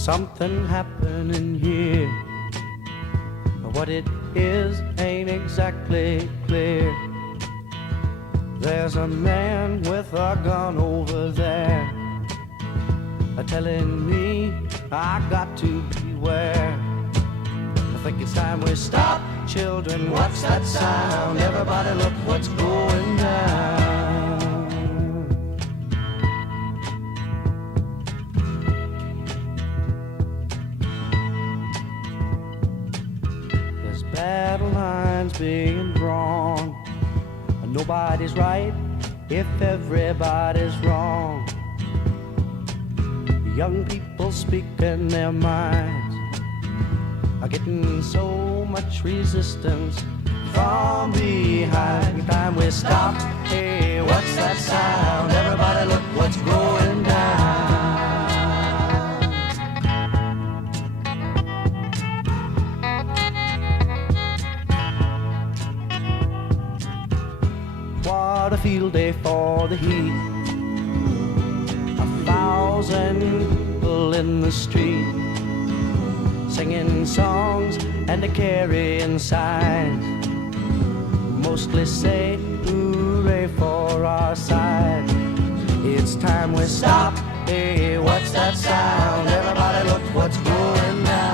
something happening here. What it is ain't exactly clear. There's a man with a gun over there, telling me I got to beware. I think it's time we stop. Children, what's that sound? Everybody look what's going down. There's battle lines being drawn. Nobody's right if everybody's wrong. Young people speaking their minds are getting so much resistance from behind. Time we stop. Hey, what's that sound? Everybody look what's going down. What a field day for the heat. 1,000 people in the street, singing songs and carrying signs, mostly say hooray for our side. It's time we stop. Hey, what's that sound? Everybody look what's going down.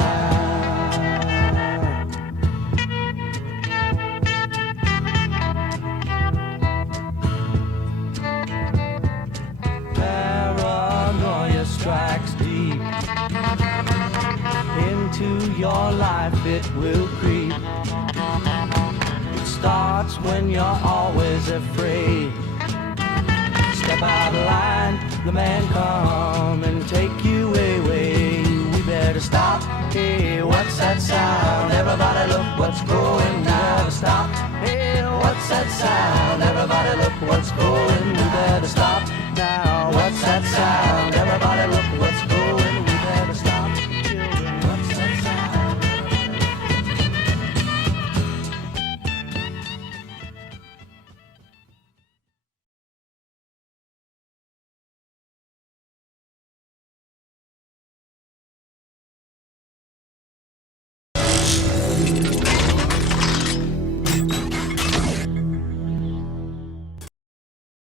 Strikes deep into your life, it will creep. It starts when you're always afraid. Step out of line, the man come and take you away. We better stop. Hey, what's that sound? Everybody look what's going down. Stop. Hey, what's that sound? Everybody look what's going. We better stop now. What's that sound?